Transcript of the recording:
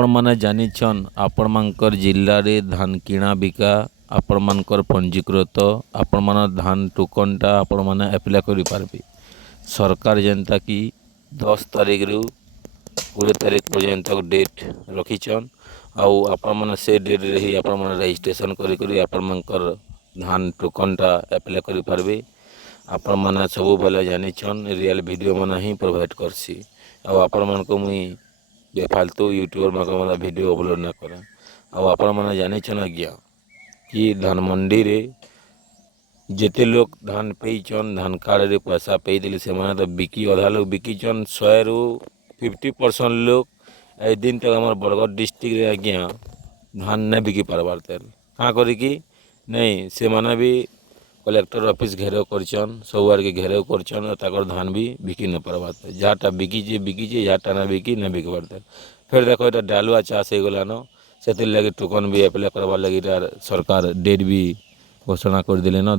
ଆପଣମାନେ ଜାଣିଛନ୍ ଆପଣମାନଙ୍କର ଜିଲ୍ଲାରେ ଧାନ କିଣା ବିକା ଆପଣମାନଙ୍କର ପଞ୍ଜୀକୃତ ଆପଣମାନ ଧାନ ଟୋକନଟା ଆପଣମାନେ ଆପ୍ଲାଏ କରିପାରିବେ। ସରକାର ଯେନ୍ତା କି 10 ତାରିଖରୁ 20 ତାରିଖ ପର୍ଯ୍ୟନ୍ତ ଡେଟ୍ ରଖିଛନ୍ ଆଉ ଆପଣମାନେ ସେ ଡେଟ୍ରେ ହିଁ ଆପଣମାନେ ରେଜିଷ୍ଟ୍ରେସନ୍ କରିକରି ଆପଣମାନଙ୍କର ଧାନ ଟୋକନଟା ଆପ୍ଲାଏ କରିପାରିବେ। ଆପଣମାନେ ସବୁବେଳେ ଜାଣିଛନ୍ ରିଏଲ୍ ଭିଡ଼ିଓ ମାନେ ହିଁ ପ୍ରୋଭାଇଡ଼ କରସି ଆଉ ଆପଣମାନଙ୍କୁ ମୁଇଁ ବେଫାଲତୁ ୟୁଟ୍ୟୁବର ମାନେ ଭିଡ଼ିଓ ଅପଲୋଡ଼ ନା କରେ। ଆଉ ଆପଣମାନେ ଜାଣିଛନ୍ ଆଜ୍ଞା कि धान मंडी रे जेते लोग धान पेचन धान कार्ड रे पैसा पेदेले से माने तो बिकी अधा लोग बिकीचन 100 रु 50% लोग ए दिन तक हमार बरगढ़ डिस्ट्रिक्ट रे आज्ञा धान नहीं बिकी पारबार तेल कहाँ करी कि नहीं से माने भी कलेक्टर ऑफिस घेराव करछन सब आर के घेराव करछन ताकर धान भी बिकी न पारबार जहाँटा बिकीचे जहाँटा ना बिकी न बिकबार तेल फिर देखो ये डालुआ चाष हो गलान से लगे टोकन भी अप्लाई करवार लगे सरकार डेट भी घोषणा कर दिले न।